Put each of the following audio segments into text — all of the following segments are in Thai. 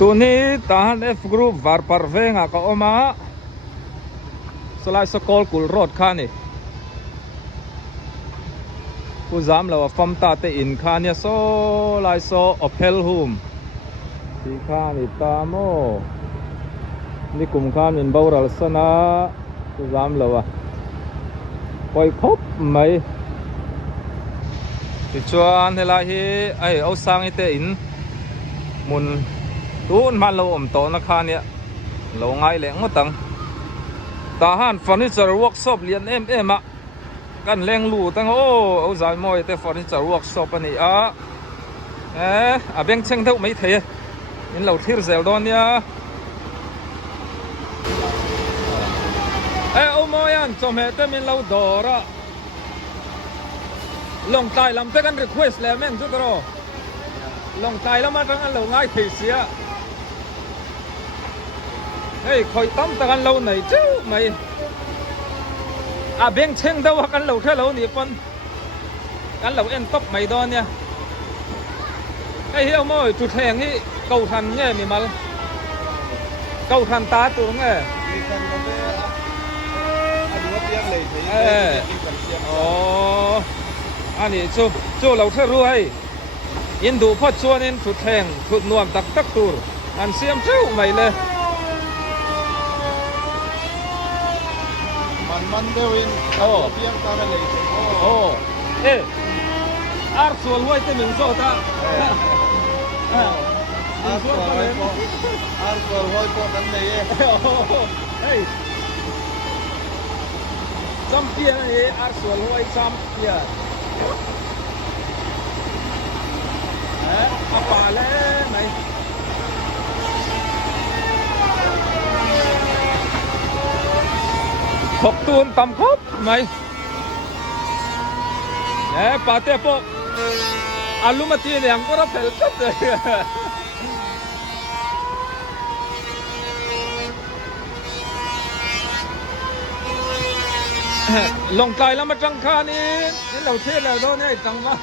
ตัวนี้ตาเอฟกรุ๊ปวาร์ปาร์เวงอะก็ออกมาสไลด์สกอลกุลรถคันนี่กูจำแล้วว่าฟัมตาเตอินคันเนี่ยโซไลโซอเพลฮูมที่คันนี่ตาโมนี่กลุ่มคันเป็นบาวรัลสนะกูจำแล้วว่าปล่อยครบไหมที่ชวนเฮลาฮีไอเอาสังเตอินมุนตูนมันเราอมโตนักข่าเนี่ยเราไงแหล่งมาตั้งตาหันเฟอร์นิเจอร์เวิร์กช็อปเรียนอะกันแรงลู่ตั้งโอ้เอาใจมวยแต่เฟอร์นิเจอร์เวิร์กช็อปนี่เบงเชงเท่าไม่เทนี่เราที่เซลดอนเนี่ยเอามวยอันจอมเหตุเป็นเราดอระลงใจลำแต่กันรีเควสแล้วแม่งจุดรอลงใจแล้วมาตั้งอันเราง่ายที่เสียเฮ้ยคอยตั้มตะกันเราไหนเจ้าไม่เบงเชงเท่ากันเราแค่เราหนีปนกันเราเอ็นตบไม่ดอนเนี่ยไอ้เหี้ยมวยจุดแทงที่เก่าทันเนี่ยมีมาเก่าทันตาตัวเงี้ยอ๋ออันนี้จู่เราแค่รู้ให้ยินดูพอชวนเอ็นจุดแทงจุดนวมตักตัวอันเสียมเจ้าไม่เลยมันเดวินเพียงตาเลยโอ้อาร์ส่วนห้วยที่หนึ่งโซ่ตาอาร์ส่วนห้วยพวกนั้นเลยเฮ้ยจัมเปียนอาร์ส่วนห้วยจัมเปียนapa le mày khóc tuôn tầm khóc mày bà tê bộ lúc mà tiền này có phải cấp rồi lồng cài lắm mà trăng kha đi đến đầu thế là đâu này trăng mà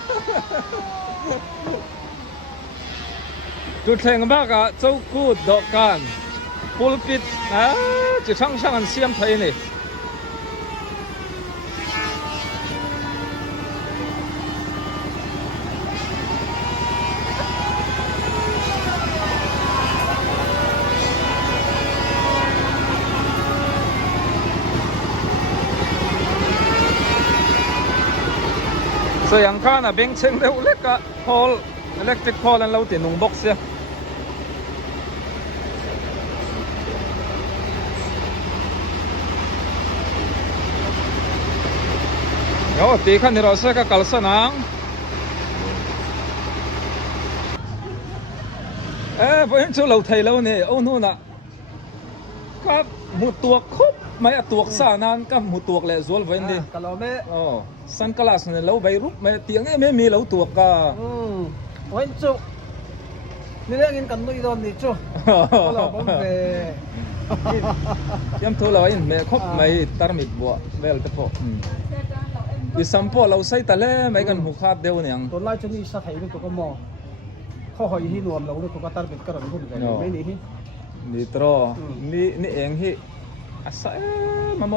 จุดแทงบ้ากะเจ้ากูดดอกการปูลปิดจะช่างอันเสียมไทยนี่เสียงข้าน่ะเบ่งเชิงเร็วเล็กกะพอลอิเล็กทริกพอลแล้วเราติดนุ่งบ็อกซ์เนี่ยโอ้ตีขันนี่เราเสียกับกัลสนังพอเห็นชูเราไทยแล้วเนี่ยโอ้นู่นน่ะก็หมูตัวครบไม่ตัวสานันก็หมูตัวแหละส่วนเว้นดิกะเราไม่สันกลาสเนี่ยเราไปรุปไม่เตียงไม่มีเราตัวก็โอ้ยจุนี่เรื่องเงินกันไม่โดนนี่จุเราบ้องเบยังทุเราเองไม่ครบไม่ตารมิดบัวเวลแต่พอดิสัมพอเราใส่ตะเล่ไม่กันหูขาดเดียวเนี่ยตัวไล่จะมีสถานีตัวก็มอข้อหอยที่รวมเราเนี่ยตัวก็ตารมิดก็เราพูดถึงไม่หนีนี่ตรอนี่เองที่อาศัยมาโม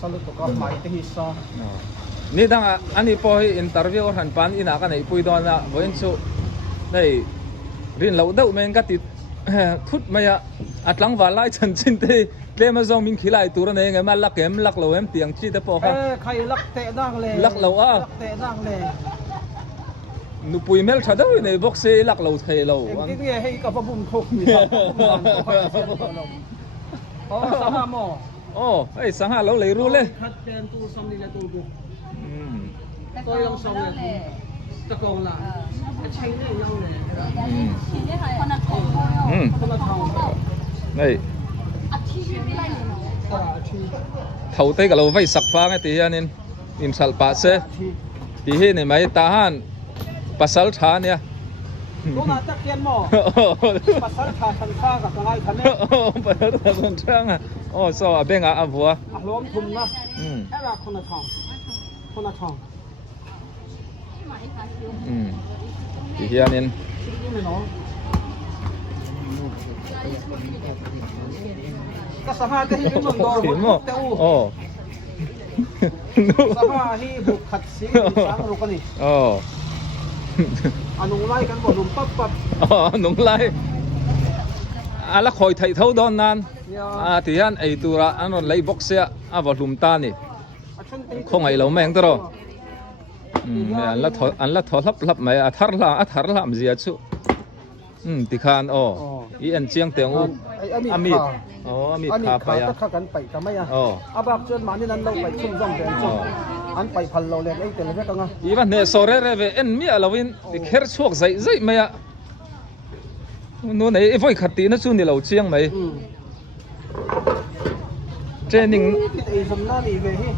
สรุปตัวก็หมายถึงฮิสซานี่ดังอันนี้พออินเตอร์วิวหันปันอินากันไอ้ปุยดอนนะเว้นสุในเรียนเราเดาเมนก็ติดทุดมาอัดหลังว่าไล่ฉันจินเตเลี้ยมาซองมิงขี้ไล่ตัวนั่นเองมาลักเราเตียงชี้แต่พอครับใครลักเตะดังเลยลักเราลักเตะดังเลยนุปุยเมลชาด้วยในบ็อกซ์ลักเราเทเราอันนี้ให้กับบุ้มทุกมีอ๋อสหามโอ้ไอ้สังหารเราเลยรู้เลยคัดเป็นตัวซ้ำนี่แหละตัวบุกตัวยังซ้ำเลยตะโกนละใช้ได้ยังเลยคนละทองนี่เท่าเต้กับเราไว้สักฟ้าไงตีอันนี้อินสัลปาเซ่ตีเห็นไหมตาหันปัสสัลชาเนี่ยตัวน่าจะเกียนหม้อปัสสัลชาทันข้ากับอะไรทันเนี่ยปัสสัลชาทันช่างอ่ะโอ้สอบเบ่งอ่ะบัวรวมทุนนะแค่ละคนละทองตีเฮียนี่ Kasama kasi yung mandor mo. Oh. Kasama hi bukat si isang rukan eh. Oh. Anong lai kan bo lumpap. Oh, nung lai. Ala khoi thai thau don nan. Ya. Thì hắn ấy tu ra anh lấy box xe vào lùm ta nè không ấy lâu mèn tao anh là thọ lấp mày thar làm gì chứ thì khan ý anh chiang tiếng u amit amit khá phải à kan pai ka maya abak chon mani nan lo pai chung jong den chung an pai phal lo len ei tel ve kanga ý bạn nè sore re về en mi alawin thì kher chuak dậy mày à nó này voi khát tí nó chu nè lâu chiang mày training ei som na ni ve hi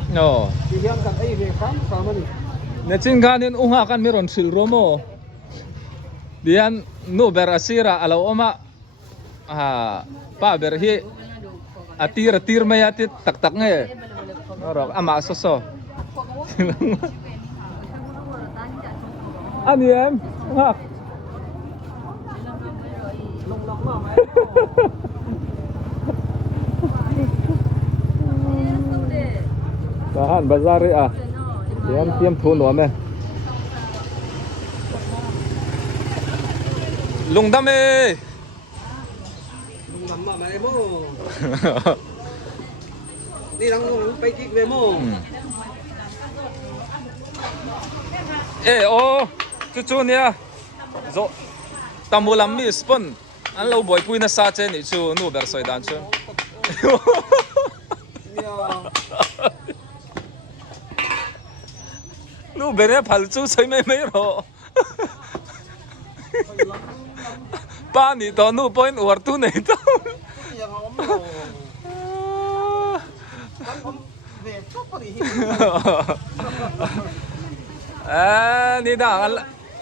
ti hian kan ei ve kham ka mani ne ching ga nin unga kan mi ron sil romo dian no ber asira alo oma pa ber hi atir maya ti tak nge ro ama so anh em ha long long ma mai Tahan bazar à em tiêm thu nữa mẹ lùng đam mê long long ma mai mo đi đang pai kik ve mo ê ô chú nè zo tamu lam mi spon anh lâu boy pui na sa chen ni chu nu ber soi dan chu nu ber ne phal chu soi mai ro pa ni to nu point war tu nei to ni da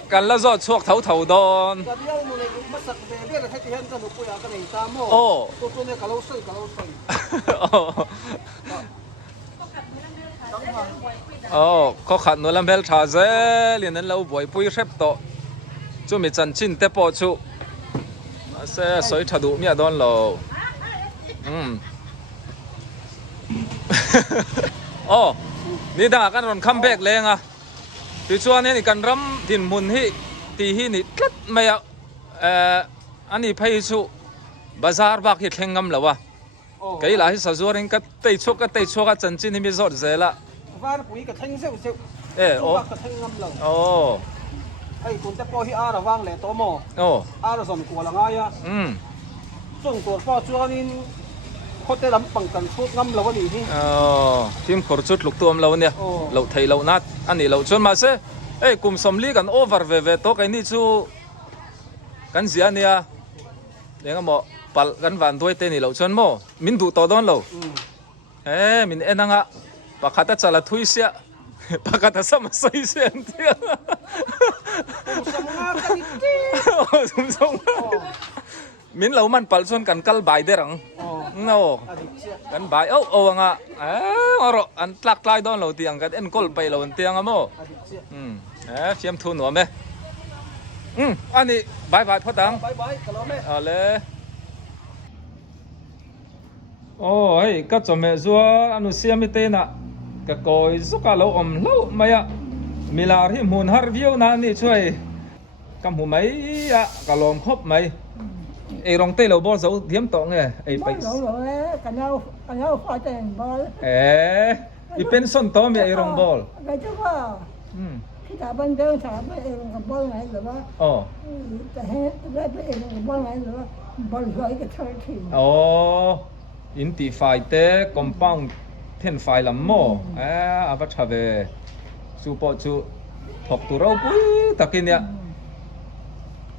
kan la zo chuak thau don ô có khát nó làm bel trà dễ liền nên lâu buổi bui xếp to chú mình chân chín té bỏ chú sẽ soi trà đủ mía đón lầuนี่ด่ากันรอนคัมแบ็กแรงอ่ะที่ช่วงนี้นี่กันรำดินมุนที่ตีที่นี่กัดไม่เอาอันนี้พายชูบาซาร์บักที่แข่งกันแล้ววะก็อีหล่ะที่สะสวริงก็เตะชกกันจันจินที่มีจอดเสียละว่าปุ๋ยกับแข่งเซลโอ้กับแข่งกันแล้วโอ้ไอ้คุณจะปล่อยให้อาระวังแหละตัวโมอาระสมกลัวละง่ายอ่ะส่งตัวพ่อช่วงนี้เขาจะรำปังกันชุดงำเราวันนี้ทีมขอชุดลูกตัวเราเนี่ยเราไทยเรานัดอันนี้เราชวนมาเซ่กลุ่มสมลีกันโอเวอร์เวโต้กันนี่ชูกันเสียเนี่ยเดี๋ยวก็บอกปัลกันวันด้วยเต้นี่เราชวนโมมินดูต่อดอนเรามินนังอ่ะปากขัดจะละทุยเสียปากขัดสมัยเสียนเดียวสมมินเรามันปัลชนกันกัลบายเดรังโน่กันบายงะอันตักไล่ดอนเราเตียงกันกอลไปเราเตียงอ่ะโมเชื่อมทุนหัวไหมอันนี้บายพ่อตังบายกันแล้วแม่เลยโอ้ยก็จะไม่ชัวอันนู้นเสียไม่เต้นอ่ะก็คอยสุกาเราเราไม่อะมีลาที่มุนฮาร์วิวนั่นนี่ช่วยกำหัวไหมอะก็ลองครบไหมรองเต้เราบอลเขาเทียมต่อไงไปกันเอาฟาดแต่งบอลอีเป็นส้นต่อมีรองบอลไงเจ้าว่าที่ถาบันเดินถามไปรองกับบอลไหนหรือว่าแต่ให้ได้ไปรองกับบอลไหนหรือว่าบอลลอยกับเธอทีอินตีไฟเต้คอมปังเทนไฟลำโม่อาวัชเวซูปอจูถกตัวเราปุ้ยตะกินเนี่ย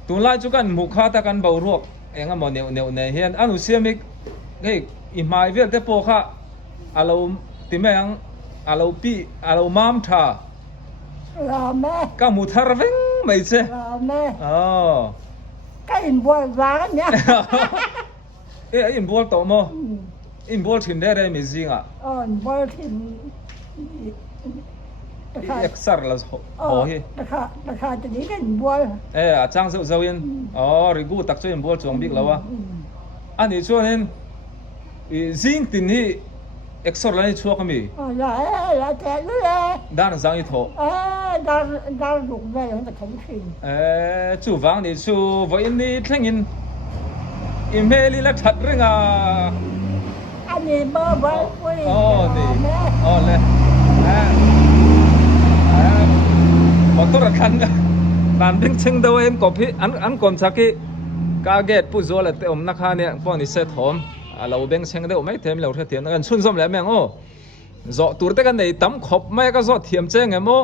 ตัวไล่จุกันมุขตะกันเบารวกอ่ะมันเหนียวเฮียนอันนู้เสียมิกอีหมายเวลเตโปค่ะอาเราติแมงอาเราปีอาเรามามท่าลาแม่ก็มุทารวิ่งไม่ใช่ลาแม่ก็อินบอลร้านเนี่ยอินบอลโตโมอินบอลถิ่นได้ไม่จริงอ่ะอินบอลถิ่น เอ็กซ์ละโอ้ยราคาจะนี้กันบัวจ้างเจ้าอินริกูตักช่วยบัวจงบิ๊กแล้ววะอันนี้ช่วงนี้ซิงตินที่เอ็กซ์ละนี่ช่วงก็มีแล้วแต่เลยด้านสังอีโถด้านลูกแม่ยังจะทำชินจู่ฟังนี่จู่วันนี้ทั้งอินอิเมลิลักชัดเรื่องอันนี้เบอร์คุยนี่เลยพอตัวรักันกันบ้านเป็นเชิงเดียวเองก็พี่อันก่อนสักกี่กาเกตผู้โจเลยแต่นักข่าวเนี่ยพวกนี้เสร็จหอมเราเป็นเชิงเดียวไม่เทียมเราเทียมกันชุ่นส้มแล้วแม่งจอดตัวเด็กกันในตั้มขบไม่ก็จอดเทียมเจ้งไงโม่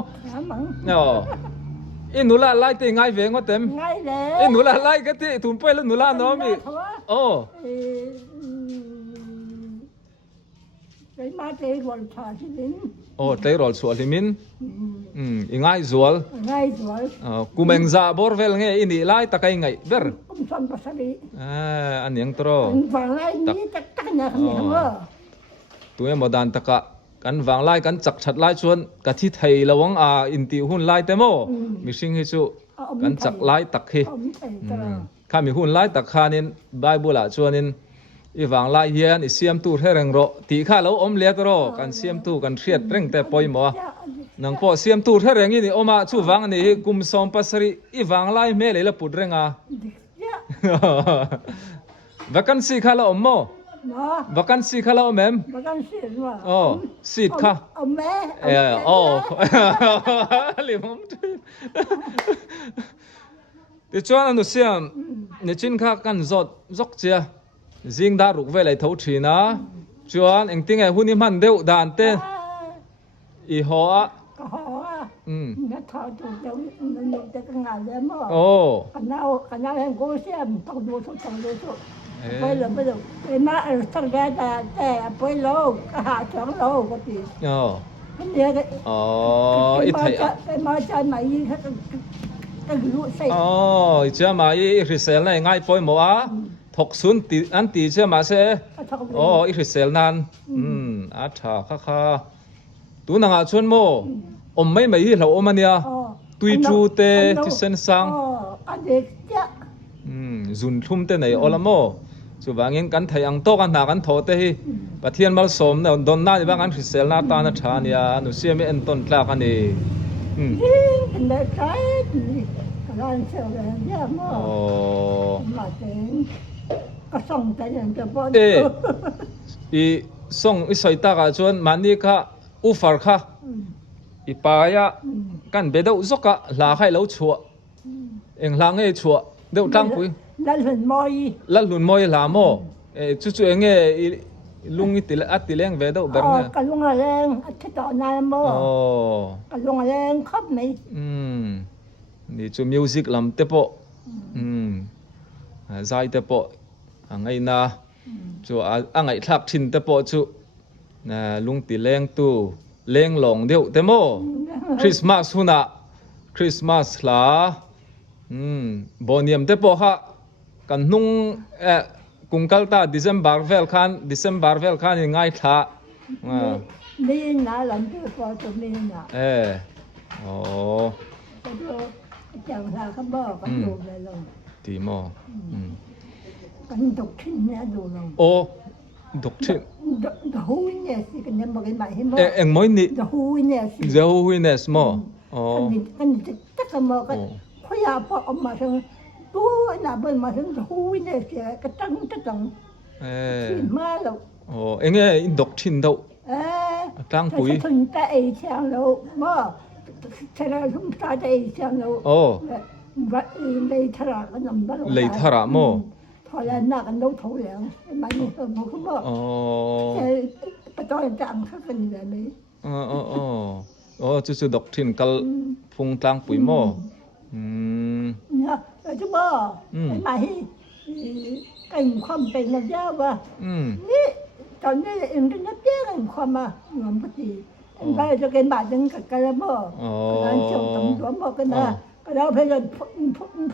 อินุลาไล่ตีง่ายเวงว่าเต็มง่ายเลยอินุลาไล่ก็ตีถุนไปแล้วนุลาน้องมีไปมาเตะรอลชาชิลินเตะรอลสวนลิมินง่ายสวนกูเมงซาบอร์เวลไงอินี่ไล่ตะไคร้ไงเบอร์กุมสันปัสดีอันยังตรอฟังไล่นี่ตะกันนะคำนี้ว่าตัวโมดันตะกะกันวางไล่กันจักชัดไล่ชวนกะที่ไทยระวังอินติหุ่นไล่เต็มโมมิชิงฮิจูกันจักไล่ตักเฮข้ามีหุ่นไล่ตักคานินไบเบิลชวนินอีวางไล่เฮียนอีเสียมตู้เทเรงโรตีข้าแล้วอมเลียตรอกันเสียมตู้กันเชียดเร่งแต่ปอยหมอนังพอเสียมตู้เทเรงนี่อมาชูวางนี่กุมสอมปัสรีอีวางไล่เมเลยละปุดเรงvacancyข้าแล้วอมโมvacancyข้าแล้วอมเอ็มvacancyว่าseat ข้าแม่ลิมที่จวนนุเสียมนี่จินข้ากันจดจกเจียจิงดารุกเวลัยเท่าทีนะจวนเอ็งติ้งไอ้หุ่นนี่มันเดียวด่านเต้อีหัวนักข่าวดูเดี๋ยวมันจะงานแล้วมั้งกันเอาเห็นกูเสียมต้องดูสุดไปเลยไปมาตั้งแต่ไปโลหาสองโลก็ตีเนี่ยอีไทยไปมาใจใหม่เขาต้องรู้ใส่เจ้ามาอีริเซลนี่ง่ายปอยหมอถกซุนตีอันตีเจ้ามาเสอีริเซลนั้นอาชาค่ะตัวนังอาชวนโมไม่เราอมันเนี่ยตุยจูเตที่เส้นสังจุนทุ่มเตไหนอลโมสุบางเงินกันไทยอังโตกันหนากันโถเตhi ปะเทียนมาสมเนี่ยดอนน่าจะบางอันคริสเซลนาตานาชาเนี่ยนุเสียไม่เอ็นต้นกล้ากันนี่เป็นได้ใช่กันร้านเซลล์เนี่ยมั้งมาเต็มก็ส่งแต่ยังจะบอกอีส่งอีสอยตากาชวนมันนี่ค่ะอุฟาร์ค่ะอีปายะกันเบดอุซกะลาให้เราชัวเอ็งลางให้ชัวเดี๋ยวตั้งปุยลัลลุนมอยลาโมจู่ๆเองลุงติละติเลงเวดเบร์เนี่ยกันลุงแรงที่ต่อนายโมกันลุงแรงครับไหมนี่จู่มิวสิกลำเตปใจเตปไงนะจู่ไงทักชินเตปจู่ลุงติเลงตู้เลงหลงเดียวเตโมคริสต์มาสหุ่นคริสต์มาสลาบอนียมเตปฮะกันนุ่งกุงกัลตาดิเซมบาร์เวลคันยังไงท่านี่นะหลังที่พอตรงนี้นะจังหวะเขาบอกกันดูเลยลงดีมอกันดกทิ้งเนี่ยดูลงดกทิ้งหูเนี่ยสิกันยังบอกกันใหม่ให้หมดเอ็งไม่นี่หูเนี่ยสิหูเนี่ยสมอกันจะกันบอกกันพยาพอออกมาทั้งตัวน่ะเบิ่งมาถึงหูเนี่ยเสียกระตั้งขึ้นมาแล้วเอ็งดกทิ้งดูตั้งปุ๋ยถึงแต่ไอ้เชียงแล้วบ่ทะเลทุ่งตาไอ้เชียงแล้ววัดเลยทะเลกันนำบ้านเลยทะเลโมพอแล้วน่ากันดูถูกแล้วมันนี่เขาบอกไปต่อยจังเขากันแบบนี้จู่ๆดกทิ้งกัลพุงตั้งปุ๋ยโมเนี่ยจะบอกไอ้หมายไอ้ความเป็นระยะว่านี่ตอนนี้เองก็นับแยกกันความมาหงอมพอดีไปจะเกินบาทนึงกับกระบอกการเชี่ยวตำรวจบอกกันนะก็เราเพื่อน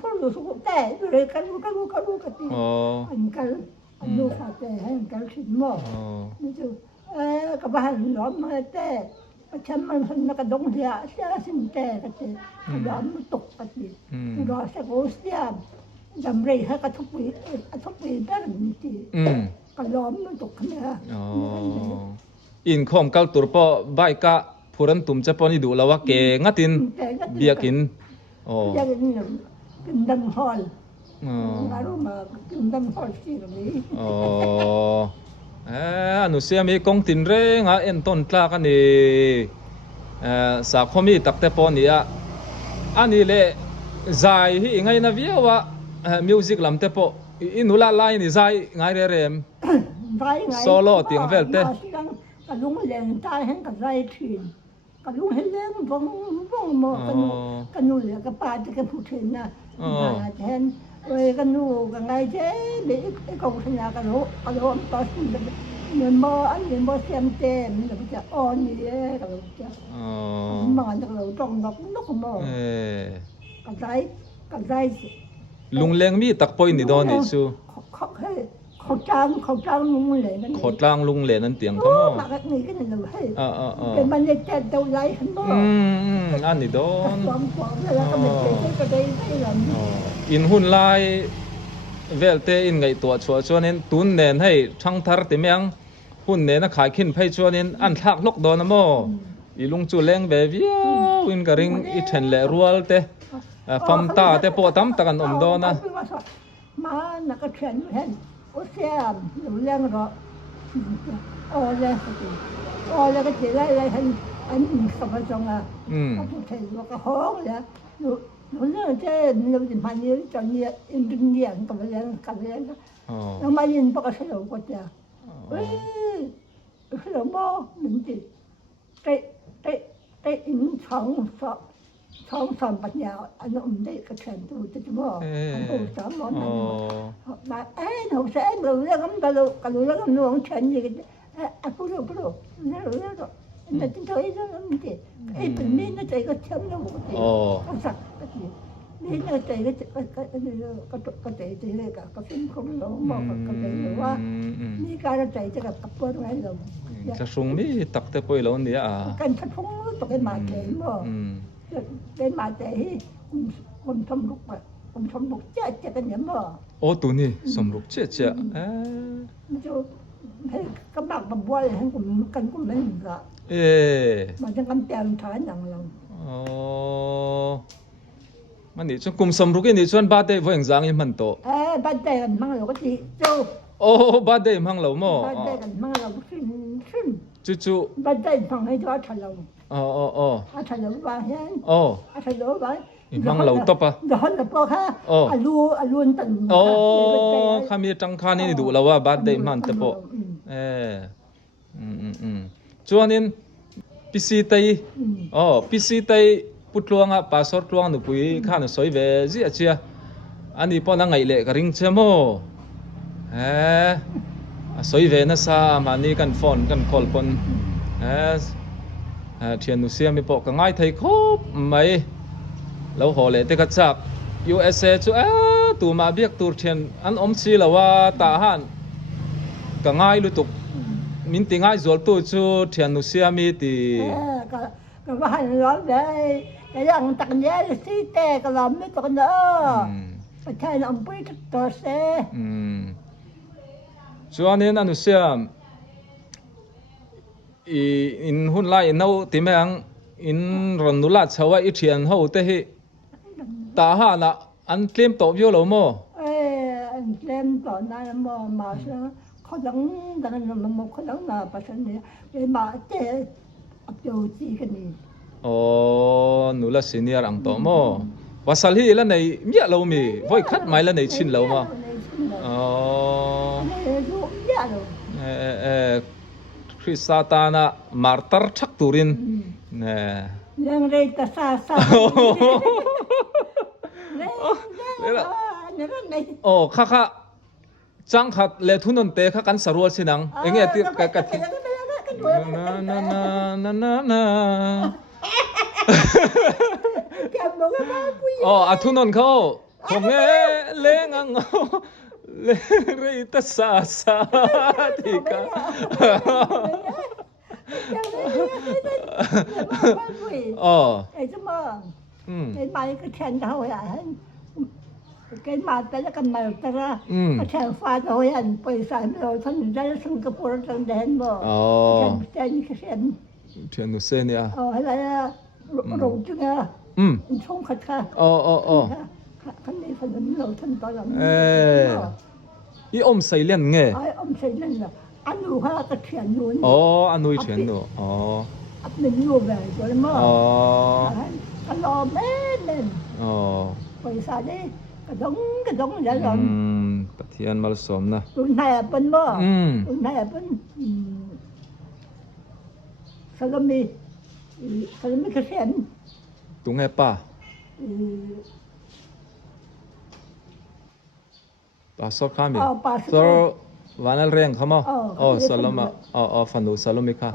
พูดรู้สึกแต่เลยกันรู้กันตีอันกันดูขาดใจให้กันขิดหม้อนี่จู่กับบ้านล้อมมาแต่ ฉันมันกระดงเสียเสียสินแต่กันเจยอมตกกันดิรอสักโอเสียจำเลยให้กระทบปีได้หรือจีก็ล้อมมันตกเนี่ยอินคอมกัลตุรปอใบกะผู้รันตุมจะปอนี่ดูแล้วว่าเกงัตินเบียกินเบียกินดังฮอลมารู้มากินดังฮอลสิตรงนี้อนุเสียมีกงตินเรงอ่ะเอ็นต้นกล้ากันนี่สาคมีตักแต่ปอนี่อ่ะอันนี้เลยใจที่ไงนะวิวว่ามิวสิกลำแต่ปออินุลาไลนี่ใจไงเรมโซโล่เตียงเวลเต้กระลุงเล่นใจให้กับใจถิ่นกระลุงให้เล่นวงหมอกันนู่นเลยกับป้าจะกันพูดถึงนะมาแทนกันนู่นกันไงเจ๊เด็กกองทัพยากันโหตอนเหมือนบ่อันเหมือนบ่เสียมเต็มเดี๋ยวจะอ่อนนี่กันจะมาจากเราต้องนกหมอกันใจลุงเลี้ยงมีตักปอยนี่ดอนนี่ซูเขาจ้างลุงเหล่นั่นเขาจ้างลุงเหล่นั่นเตียงทั้งหมดมาแบบนี้ก็ได้เลยเป็นมันจะแจกเท่าไรทั้งหมดอันนี้ดอนแล้วก็ไม่ก็ได้หรอกอินหุ่นลายเวลเตอินไงตัวชัวนี้ตุนเน้นให้ช่างทาร์ติเมียงหุ่นเน้นขายขึ้นไพ่ชัวนี้อันทักลกดอนนะโมอีลุงจูเล้งเบบี้อินกระริงอีเทนเล่รัวเตฟัมตาเตปอตั้มตะกันอมดอนะมานักเขียนเห็นโอ้เสียมหนูเลี้ยงรอโอ้เลี้ยงสิโอ้เลี้ยงก็เจริญเลยให้อันนี้สบายจังอ่ะก็พูดถึงว่าก็ห้องเลยหนูเลี้ยงเจ้หนูจะมาเลี้ยงจนเนี่ยอินเดียกับเลี้ยงแล้วมาเลี้ยงปกติเราก็จะเฮ้ยเราบ่หนึ่งจีแต่อินช่องสอนปัญญาอันนั้นได้กระเทือนตัวจะบอกอันนั้นสอนหมดนั่นมาหนูเสียหนูเรื่องกันเรากันเราเรื่องหนูของฉันยังพูดเรื่องแต่จริงๆเรื่องนั้นจีเป็นนี่น่าใจก็ช้ำแล้วปกติก็สักก็จีนี่น่าใจก็ใจเลยก็เป็นคนเราบอกก็ใจเลยว่านี่การใจจะกับเพื่อนไงเราจะส่งมีตักแต่ป่วยแล้วเนี่ยกันทัดพุ่งตกเป็นมาเก่งบ่เป็นมาแต่คนทำลูกแบบคนทำลูกเจ๊กันอย่างบ่โอ้ตัวนี้สมลูกเจ๊มันจะให้กำลังบัวเลยให้ผมกันก็ไม่เหลือมันจะกำเตียนฐานอย่างเราอ๋อมันนี่จนกลุ่มสมลูกนี่ชวนบาดได้ว่าอย่างจังยังมันโตบาดได้กันมั่งเราก็จีโจโอ้บาดได้มั่งเราหม้อบาดได้กันมั่งเราขึ้นจู่บาดได้มั่งให้ตัวฉันเราอาฉันเราบ้างเห็นอาฉันเราบ้างมั่งเราตบปะดอนเราปะค่ะอาลูนตันข้ามีจังคานี่ดูแล้วว่าบาดได้มันตะปจวนนี้พิสิทธิ์พิสิทธิ์พุทธลวงปาสอร์ลวงหนูปุยข้าหนูสวยเวจีอาเชียอันนี้พอนั่งไงเละกริงเชโมสวยเวนัสมานี่กันฟอนกันคอลปนเทียนนุเซียมีปอกง่ายไทยครบไหมแล้วหอเละแต่กระจัก USA จู่ตัวมาเบียกตัวเทียนอันอมซีแล้วว่าตาหันก็ง่ายลุตุกมินติง่ายจวลตัวจู่เทียนนุเซียมีตีก็ว่าร้อนเลยแต่ยังตักเยอะสิแต่ก็เราไม่ตกเนอะประเทศเราไม่ตัวเสียส่วนนี้นั่นนุเซียอินหุ่นไล่เน่าติแมงอินรอนนุลาชาวอิเทียนเขาเตะตาหานะอันเคลมตบอยู่หรือมั้งอันเคลมตอนนั้นมั้งมาเชื่อเขาดังมันเขาดังมาประชันเนี่ยเป็นมาเจ้อับโยจีกันนี่นุลาซีเนียร์อังโตมั้งว่าสัลฮีแล้วในเมียเรามีไว้คัดไม้แล้วในชินเรามั้งคริสตานามาร์ตร์ชักตูรินยังเรตซาโอ้ข้าจังขัดเลทุนนเตะข้ากันสรวสินังเองที่กัดนาอาทุนนเขาคงเล่งังเรตซาติกา ờ cái chứ mà ừ cái bài cái thèn thôi à cái mà tới là cái mà ta ra ừ cái thèn pha thôi anh bây giờ rồi thân ra Singapore trong đèn mà ờ thèn cái thèn chuyện nó xe nè hay là rượu chứ nghe ừ không khát khát ờ cái này phần lớn rồi thân to lắm ê ý xây liền nghe ai ông xây lên là anh nuôi hoa cái thèn luôn anh nuôi chuyện nữa mình nuôi về rồi mà cái lò bé lên bây giờ đi cái đống đã rồi Pat hian mal som na tuần này à bên mà tuần này à bên salami cái sen tung he pa pa so kami so vanal reng khamo salama fanu salami kha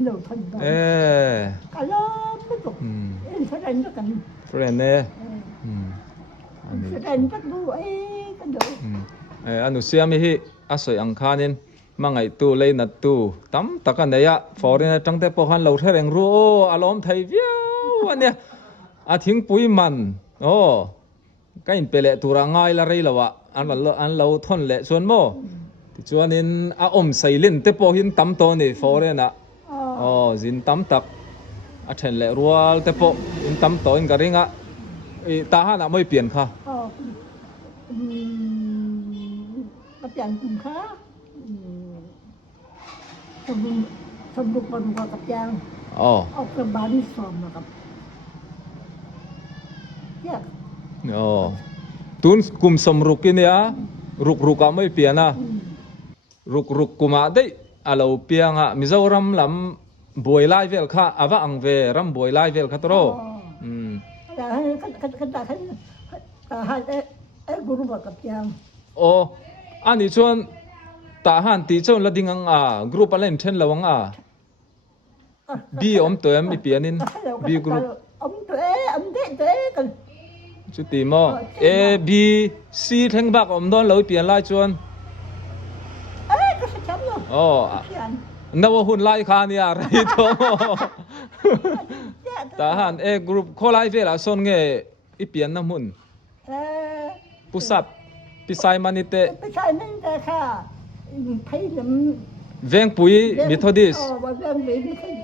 lâu thân đó cái lò mới tục phải đánh cho cần friend ne phải đánh chắc đủ ấy cái đồ anu siami hi asoi angkhanin mangai tu leina tu tam taka neya foreign tangte po han lo thereng ru alom thei viau ania a thing pui man kain pele tura ngai la rei lawa an lo thon le chuan mo ti chuanin a silent te po hin tam to ni foreign a zin tam tak a then le rual te po in tam to in garinga ta ha na moi pian kha các bạn cùng khá xong được bằng qua các bạn cái bán xòm mà gặp tun kum som rukin ya ruk mai piana ruk kuma dei alo pianga mizoram lam boilai vel kha awa ang ve ram boilai vel khatro ta hai guru ba các bạn ani chuan ta han ti chon la dingang group alen then lawang bi om toem mi pianin bi group ông tuệ cần chu ti mo a b c theng bak om don lo pian lai chuan cái sao chấm rồi naw hun lai kha ni rai to ta han a group kholai vela son nge I pian na mun pusap pisai manite pisai manite kha thấy lắm veng pui methodist veng pui methodist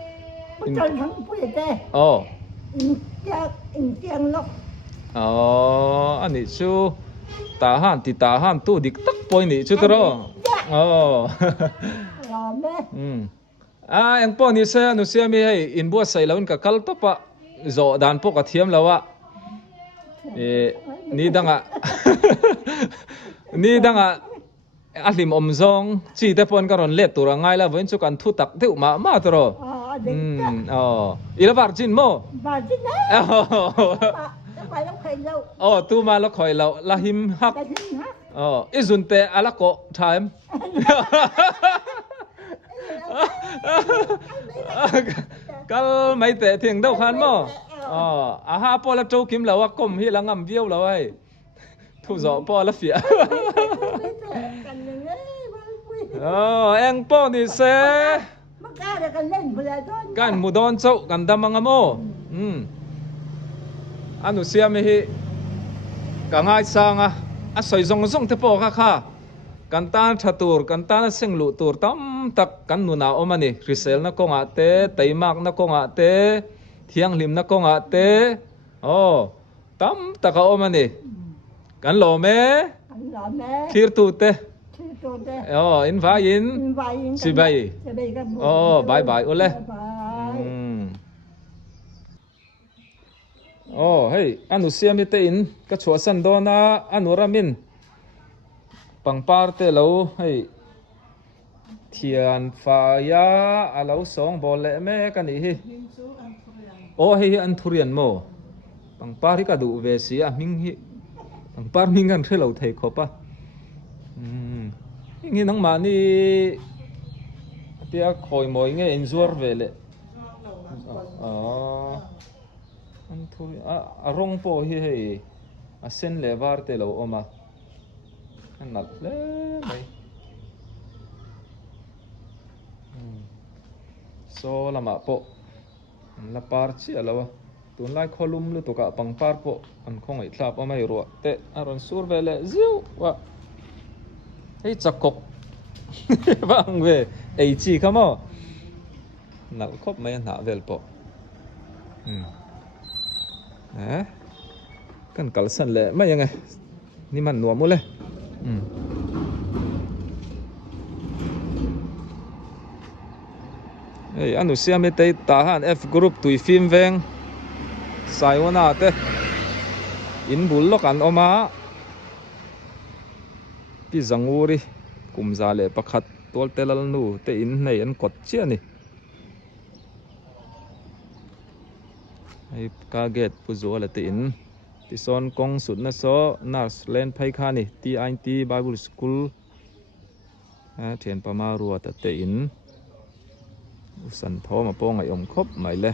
chân thằng pui te in tiang lok ani chu ta han tu dik tak poi ni chu tro ang po ni se nu se mi hei in bo sai laun ka kal to pa zo dan po ka thiam lawa ni danga alim om zong chi te pon karon let tura ngai la voin chu kan thu tak theu ma tro ila vargin mo vargin tu ma la khoi lo la him hak izun te ala ko time kal mai te thieng dau khan mo ha po la chou kim lawa kom hi la ngam viau lawai thu zo po la fia ang po ni se kan mudon chou kan damanga mo anu siam hi ka ngai sanga a soi zong te po kha kan tan thatur kan tan senglu tur tam tak kan nuna omani risel na konga te taimak na konga te thiang lim na konga te tam taka omani kan lo me khir tu te in si bai bye ole hey anu siam te in ka chua san do na anu ramin pangpar te lo hey thian fa ya alo song bol le me ka ni hi hey an thurian mo pangpar hi ka du ve si a ming hi pangpar ming an thelo thei khopa ngi nang ma ni pia khoi moi nge injur ve le an thui a rong po hi hey a sen le var te lo oma an nat le mai so lama po la par chi alawa tun lai kholum lu to ka pang par po an khong ai thlap amai ro te aron sur vele ziu wa hei chakok bang ve ei chi khamo nal khop mai na vel po kan kalsan le mai yang ni man nuam mu le ei anu siam te ta han F group tui film veng sai wana te in bul lok an oma pi zanguri kumza le pakhat tol telal nu te in nei an kot chi ani ai ka get pu zo la te in ti son kong sut na so nars len phai kha ni TIT Bible School thian pama ruwa ta te in san tho ma pong ai om khop mai le